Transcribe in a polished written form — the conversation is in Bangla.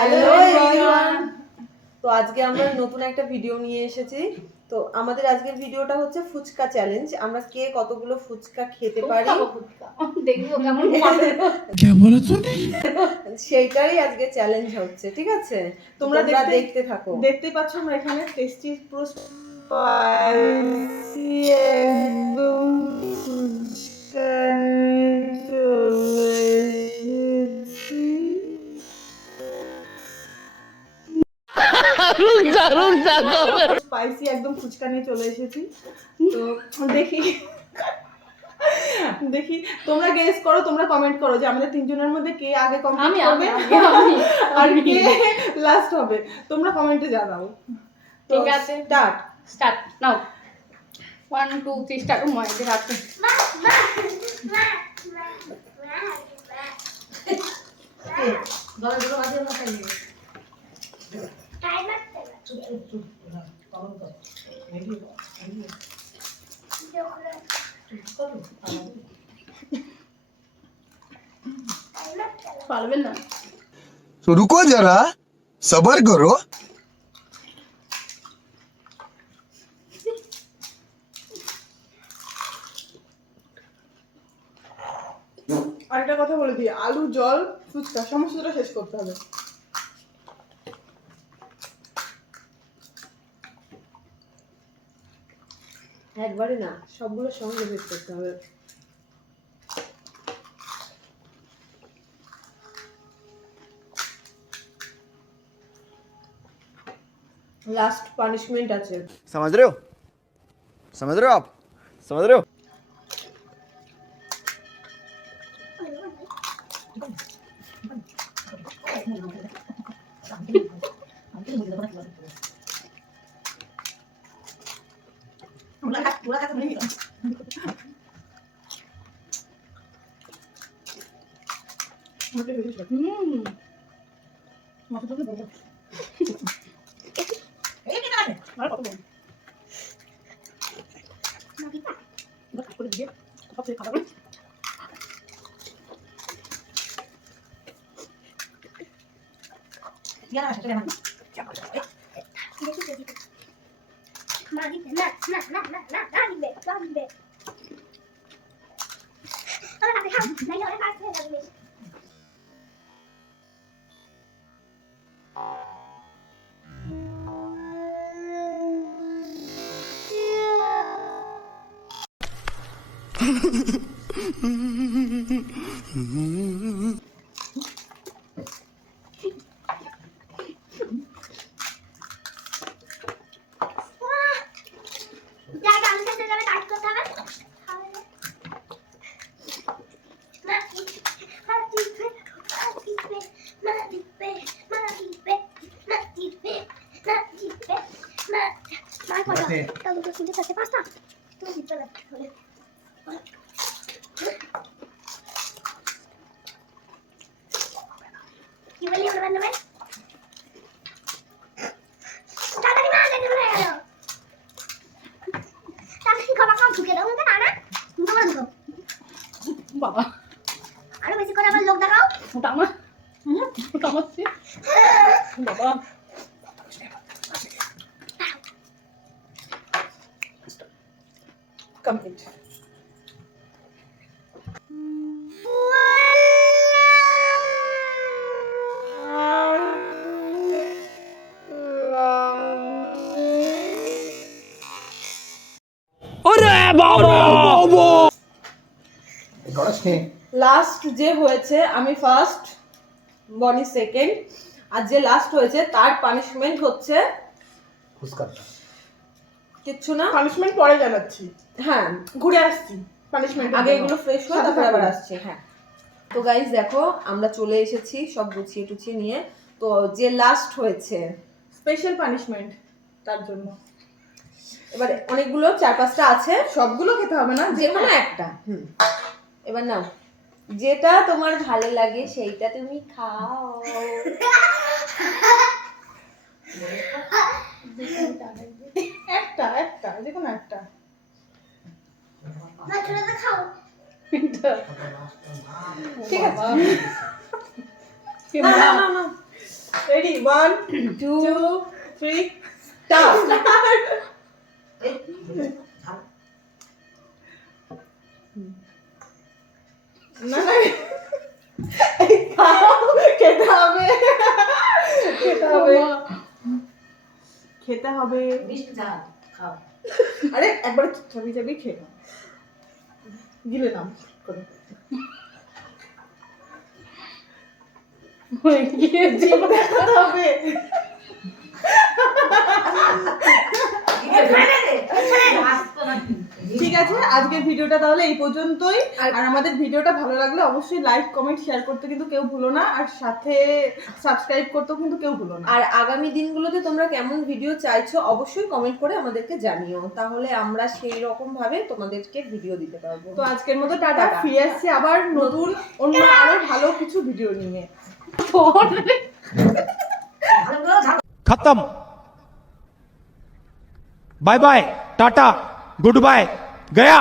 Hello everyone. তো আজকে আমরা নতুন একটা ভিডিও নিয়ে এসেছি। তো আমাদের আজকের ভিডিওটা হচ্ছে ফুচকা চ্যালেঞ্জ। আমরা কে কতগুলো ফুচকা খেতে পারি দেখবো কেমন করে। সেইটাই আজকে চ্যালেঞ্জ হচ্ছে, ঠিক আছে? তোমরা দেখতে থাকো। দেখতেই পাচ্ছ আমরা এখানে টেস্টি পুরো স্পাইসি একদম স্পাইসি একদম ফুচকা নিয়ে চলে এসেছি। তো দেখি দেখি তোমরা গেস করো, তোমরা কমেন্ট করো যে আমাদের তিনজনের মধ্যে কে আগে কমপ্লিট করবে আর কে লাস্ট হবে। তোমরা কমেন্টে জানাও। ঠিক আছে, স্টার্ট নাও। 1 2 3 স্টার্ট। ও মাই গড, হাতে পারবেন না। तो रुको जरा सबर करो। আরেকটা কথা বলে দিই, আলু জল ফুচকা সমস্তটা শেষ করতে হবে। একবারে না, সবগুলো সঙ্গে বের করতে হবে। লাস্ট পানিশমেন্ট আছে। समझ रहे हो आप समझ रहे हो। বাবা আরো বেশি করে আবার লোক দেখাও। ওটা আমার বাবা কমপ্লিট। লাস্ট যে হয়েছে, আমি ফার্স্ট, বনি সেকেন্ড, আর যে লাস্ট হয়েছে তার পানিশমেন্ট হচ্ছে কিচ্ছু না। পানিশমেন্ট পরে জানাচ্ছি, হ্যাঁ ঘুরে আসছি। পানিশমেন্ট আগে এগুলো ফ্রেশ হয়ে তারপর আবার আসছে। হ্যাঁ, তো গাইস দেখো আমরা চলে এসেছি সব গুছিয়ে টুছিয়ে নিয়ে। তো যে লাস্ট হয়েছে স্পেশাল পানিশমেন্ট তার জন্য। এবারে অনেকগুলো 4-5টা আছে, সবগুলো খেতে হবে না, যে কোনো একটা। এবার নাও, যেটা তোমার ভালো লাগে সেইটা তুমি খাও। একটা একটা যে কোনো একটা। খাও। ঠিক আছে, না না না, রেডি 1 2 3 স্টার্ট না না এই খাও খেতে হবে খেতে হবে আরে একবার চাবি চাবি খেয়ে নাও। গিলে নাও করে জিভ দেখাতে হবে ঠিক আছে আজকের ভিডিওটা তাহলে এই পর্যন্তই আর আমাদের ভিডিওটা ভালো লাগলে অবশ্যই লাইক কমেন্ট শেয়ার করতে কিন্তু কেউ ভুলো না আর সাথে সাবস্ক্রাইব করতেও কিন্তু কেউ ভুলো না আর আগামী দিনগুলোতে তোমরা কেমন ভিডিও চাইছো অবশ্যই কমেন্ট করে আমাদেরকে জানিও, তাহলে আমরা সেই রকম ভাবে তোমাদেরকে ভিডিও দিতে পারবো। তো আজকের মতো টাটা, ফিরে আসছি আবার নতুন অন্য আরো ভালো কিছু ভিডিও নিয়ে। खत्म bye bye tata goodbye गया।